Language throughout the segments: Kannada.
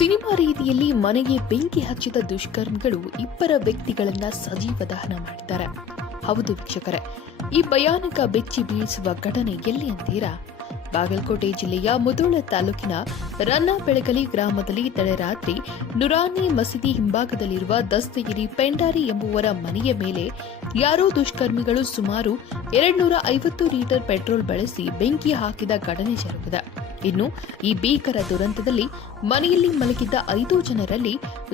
ಸಿನಿಮಾ ರೀತಿಯಲ್ಲಿ ಮನೆಗೆ ಬೆಂಕಿ ಹಚ್ಚಿದ ದುಷ್ಕರ್ಮಿಗಳು ಇಬ್ಬರ ವ್ಯಕ್ತಿಗಳನ್ನ ಸಜೀವ ದಹನ ಮಾಡಿದ್ದಾರೆ. ಹೌದು ವೀಕ್ಷಕರೇ, ಈ ಭಯಾನಕ ಬೆಚ್ಚಿ ಬೀಳಿಸುವ ಘಟನೆ ಎಲ್ಲಿ ಅಂತೀರಾ? ಬಾಗಲಕೋಟೆ ಜಿಲ್ಲೆಯ ಮುಧೋಳ ತಾಲೂಕಿನ ರನ್ನಬೆಳಗಲಿ ಗ್ರಾಮದಲ್ಲಿ ತಡರಾತ್ರಿ ನುರಾನಿ ಮಸೀದಿ ಹಿಂಭಾಗದಲ್ಲಿರುವ ದಸ್ತಗಿರಿ ಪೆಂಡಾರಿ ಎಂಬುವರ ಮನೆಯ ಮೇಲೆ ಯಾರೋ ದುಷ್ಕರ್ಮಿಗಳು ಸುಮಾರು 250 ಲೀಟರ್ ಪೆಟ್ರೋಲ್ ಬಳಸಿ ಬೆಂಕಿ ಹಾಕಿದ ಘಟನೆ ಜರುಗಿದೆ. ಇನ್ನು ಈ ಭೀಕರ ದುರಂತದಲ್ಲಿ ಮನೆಯಲ್ಲಿ ಮಲಗಿದ್ದ 5 ಜನರಲ್ಲಿ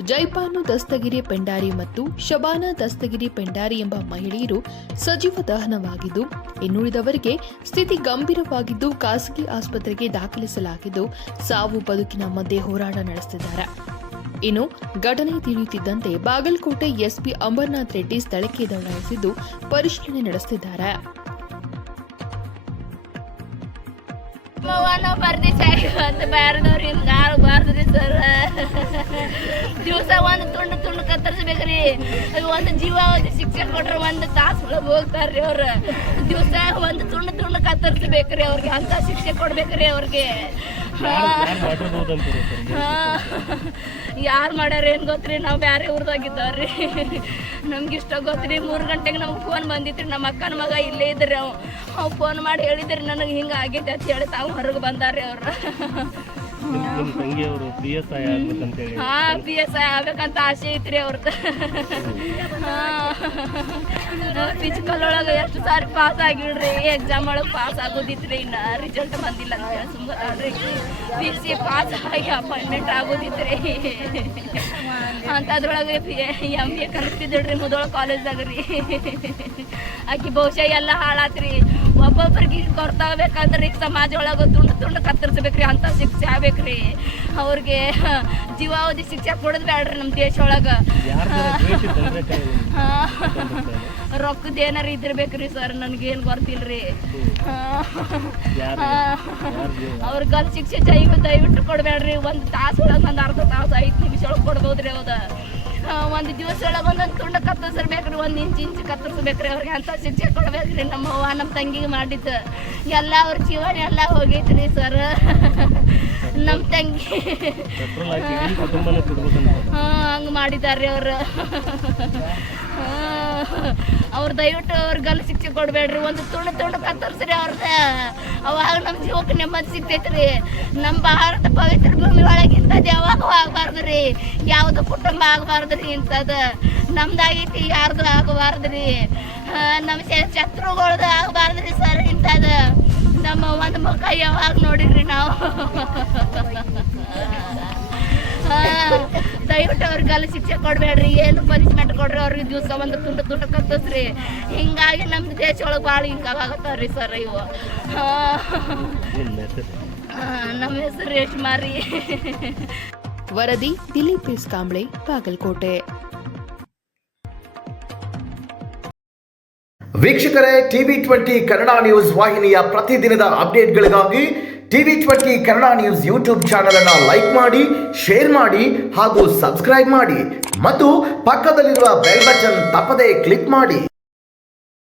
ಜೈಪಾನು ದಸ್ತಗಿರಿ ಪೆಂಡಾರಿ ಮತ್ತು ಶಬಾನಾ ದಸ್ತಗಿರಿ ಪೆಂಡಾರಿ ಎಂಬ ಮಹಿಳೆಯರು ಸಜೀವ ದಹನವಾಗಿದ್ದು, ಇನ್ನುಳಿದವರಿಗೆ ಸ್ಥಿತಿ ಗಂಭೀರವಾಗಿದ್ದು ಖಾಸಗಿ ಆಸ್ಪತ್ರೆಗೆ ದಾಖಲಿಸಲಾಗಿದ್ದು ಸಾವು ಬದುಕಿನ ಮಧ್ಯೆ ಹೋರಾಟ ನಡೆಸುತ್ತಿದ್ದಾರೆ. ಇನ್ನು ಘಟನೆ ತಿಳಿಯುತ್ತಿದ್ದಂತೆ ಬಾಗಲಕೋಟೆ ಎಸ್ಪಿ ಅಮರನಾಥ್ ರೆಡ್ಡಿ ಸ್ಥಳಕ್ಕೆ ದೌಡಾಯಿಸಿದ್ದು ಪರಿಶೀಲನೆ ನಡೆಸುತ್ತಿದ್ದಾರೆ. ಬರ್ದಿ ಅಂತ ಬ್ಯಾರದವ್ರಿ ಹಿಂಗಾರು ಬಾರ್ದ್ರಿ ಸರ್. ದಿವಸ ಒಂದು ತುಂಡು ಕತ್ತರಿಸ್ಬೇಕ್ರಿ. ಒಂದು ಜೀವಾವಧಿ ಶಿಕ್ಷೆ ಕೊಟ್ರೆ 1 ತಾಸು ಒಳಗೆ ಹೋಗ್ತಾರ್ರಿ ಅವ್ರು. ದಿವಸ ಒಂದು ತುಂಡು ಕತ್ತರಿಸ್ಬೇಕ್ರಿ ಅವ್ರಿಗೆ, ಅಂತ ಶಿಕ್ಷೆ ಕೊಡ್ಬೇಕ್ರಿ ಅವ್ರಿಗೆ. ಯಾರು ಮಾಡ್ಯಾರ ಏನ್ ಗೊತ್ತ್ರಿ? ನಾವು ಬ್ಯಾರೆ ಊರ್ದಾಗಿದ್ದಾವ್ರಿ. ನಮ್ಗೆ ಇಷ್ಟ ಗೊತ್ತ್ರಿ. 3 ಗಂಟೆಗೆ ನಮ್ಗೆ ಫೋನ್ ಬಂದಿತ್ರಿ. ನಮ್ಮ ಅಕ್ಕನ ಮಗ ಇಲ್ಲೇ ಇದ್ರಿ. ಅವ್ ಫೋನ್ ಮಾಡಿ ಹೇಳಿದ್ರಿ ನನಗೆ ಹಿಂಗ ಆಗೈತೆ ಅಂತ ಹೇಳಿ ತಾವು ಹೊರಗೆ ಬಂದಾರ್ರಿ ಅವ್ರು. PSI ಆಗ್ಬೇಕಂತ ಆಸೆ ಐತ್ರಿ ಅವ್ರದ್ದು. ಫಿಸಿಕಲ್ ಒಳಗೆ ಎಷ್ಟು ಸಾರಿ ಪಾಸ್ ಆಗಿಡ್ರಿ, ಎಕ್ಸಾಮ್ ಒಳಗೆ ಪಾಸ್ ಆಗೋದಿತ್ರಿ. ಇನ್ನ ರಿಸಲ್ಟ್ ಬಂದಿಲ್ಲ ಅಂತ ಹೇಳಿ ಸುಮ್ಮನೆ PC ಪಾಸ್ ಆಗಿ ಅಪಾಯಿಂಟ್ಮೆಂಟ್ ಆಗೋದಿತ್ರಿ. ಅಂತದ್ರೊಳಗೆ MBA ಕಲಿಸ್ತಿದ್ರಿ ಮುಧೋಳ ಕಾಲೇಜ್ದಾಗ ರೀ. ಆಕಿ ಬಹುಶಃ ಎಲ್ಲ ಹಾಳಾತ್ರಿ. ಒಬ್ಬೊಬ್ಬರಿಗೆ ಕೊಡ್ತಾಗಬೇಕಂದ್ರೆ ಸಮಾಜ ಒಳಗೆ ತುಂಡು ಕತ್ತರಿಸ್ಬೇಕ್ರಿ, ಅಂತ ಶಿಕ್ಷೆ ಆಗ್ಬೇಕ್ರಿ ಅವ್ರಿಗೆ. ಜೀವಾವಧಿ ಶಿಕ್ಷೆ ಕೊಡೋದು ಬೇಡ್ರಿ ನಮ್ಮ ದೇಶ ಒಳಗೆ. ರೊಕ್ಕದ ಏನಾರು ಇದ್ದಿರ್ಬೇಕ್ರಿ ಸರ್, ನನಗೇನು ಗೊತ್ತಿಲ್ರಿ. ಅವ್ರ ಗಲ್ ಶಿಕ್ಷೆ ದಯವಿಟ್ಟು ಕೊಡ್ಬೇಡ್ರಿ. 1 ತಾಸು ಒಳಗೆ, 1 ಅರ್ಧ ತಾಸು 5 ನಿಮಿಷ ಒಳಗೆ ಕೊಡ್ಬೋದ್ರಿ. ಹೌದ, 1 ದಿವಸ ಒಳಗೆ ಒಂದೊಂದು ತುಂಡು ಕತ್ತರಿಸ್ಬೇಕ್ರಿ, 1 ಇಂಚ್ ಕತ್ತರಿಸ್ಬೇಕ್ರಿ ಅವ್ರಿಗೆ. ಅಂತ ಶಿಕ್ಷೆ ಕೊಡ್ಬೇಕ್ರಿ. ನಮ್ಮ ಅವ್ವ ನಮ್ಮ ತಂಗಿಗೆ ಮಾಡಿದ್ದು ಎಲ್ಲ ಅವ್ರ ಜೀವನ ಎಲ್ಲ ಹೋಗೈತ್ರಿ ಸರ್. ನಮ್ಮ ತಂಗಿ ಹಂಗೆ ಮಾಡಿದಾರ್ರಿ ಅವ್ರು. ಅವ್ರು ದಯವಿಟ್ಟು ಅವ್ರ ಗಲ್ ಶಿಕ್ಷೆ ಕೊಡ್ಬೇಡ್ರಿ. 1 ತುಂಡು ಕತ್ತರಿಸ್ರಿ ಅವ್ರದ. ಅವಾಗ ನಮ್ಮ ಜೀವಕ್ಕೆ ನೆಮ್ಮದಿ ಸಿಗ್ತೈತ್ರಿ. ನಮ್ಮ ಭಾರತ ಪವಿತ್ರ ಭೂಮಿ ಒಳಗೆ ಇಂಥದ್ದು ಯಾವಾಗೂ ಆಗಬಾರ್ದ್ರಿ. ಯಾವುದು ಕುಟುಂಬ ಆಗಬಾರ್ದ್ರಿ. ಇಂಥದ್ದು ನಮ್ದಾಗೈತಿ, ಯಾರ್ದು ಆಗಬಾರ್ದ್ರಿ. ನಮ್ಮ ಶತ್ರುಗಳ್ದು ಆಗಬಾರ್ದ್ರಿ ಸರ್. ಇಂಥದ್ದು ನಮ್ಮ ಒಂದು ಮುಖ ಯಾವಾಗ ನೋಡಿದ್ರಿ ನಾವು. ದಯವಿಟ್ಟು ಅವ್ರಿಗೆಲ್ಲ ಶಿಕ್ಷೆ ಕೊಡ್ಬೇಡ್ರಿ. ಏನು ಪನಿಷ್ಮೆಂಟ್ ಕೊಡ್ರಿ ಅವ್ರಿಗೆ. ದಿವಸ 1 ತುಂಡು ಕತ್ತರಿಸ್ರಿ. ಹಿಂಗಾಗಿ ನಮ್ಮ ದೇಶ ಒಳಗೆ ಭಾಳ ಹಿಂಗಾಗತ್ತಾವ್ರಿ ಸರ್ ಇವು. ನಮ್ಮ ಹೆಸರು ರೇಷ್ಮಾರಿ. ವರದಿ ದಿಲೀಪ್ ಎಸ್ ಕಾಂಬ್ಳೆ, ಬಾಗಲಕೋಟೆ. ವೀಕ್ಷಕರೇ, TV20 ಕನ್ನಡ ನ್ಯೂಸ್ ವಾಹಿನಿಯ ಪ್ರತಿದಿನದ ಅಪ್ಡೇಟ್ಗಳಿಗಾಗಿ TV20 Kannada news YouTube channel ಅನ್ನು ಲೈಕ್ ಮಾಡಿ, ಶೇರ್ ಮಾಡಿ ಹಾಗೂ ಸಬ್ಸ್ಕ್ರೈಬ್ ಮಾಡಿ ಮತ್ತು ಪಕ್ಕದಲ್ಲಿರುವ ಬೆಲ್ ಬಟನ್ ತಪ್ಪದೇ ಕ್ಲಿಕ್ ಮಾಡಿ.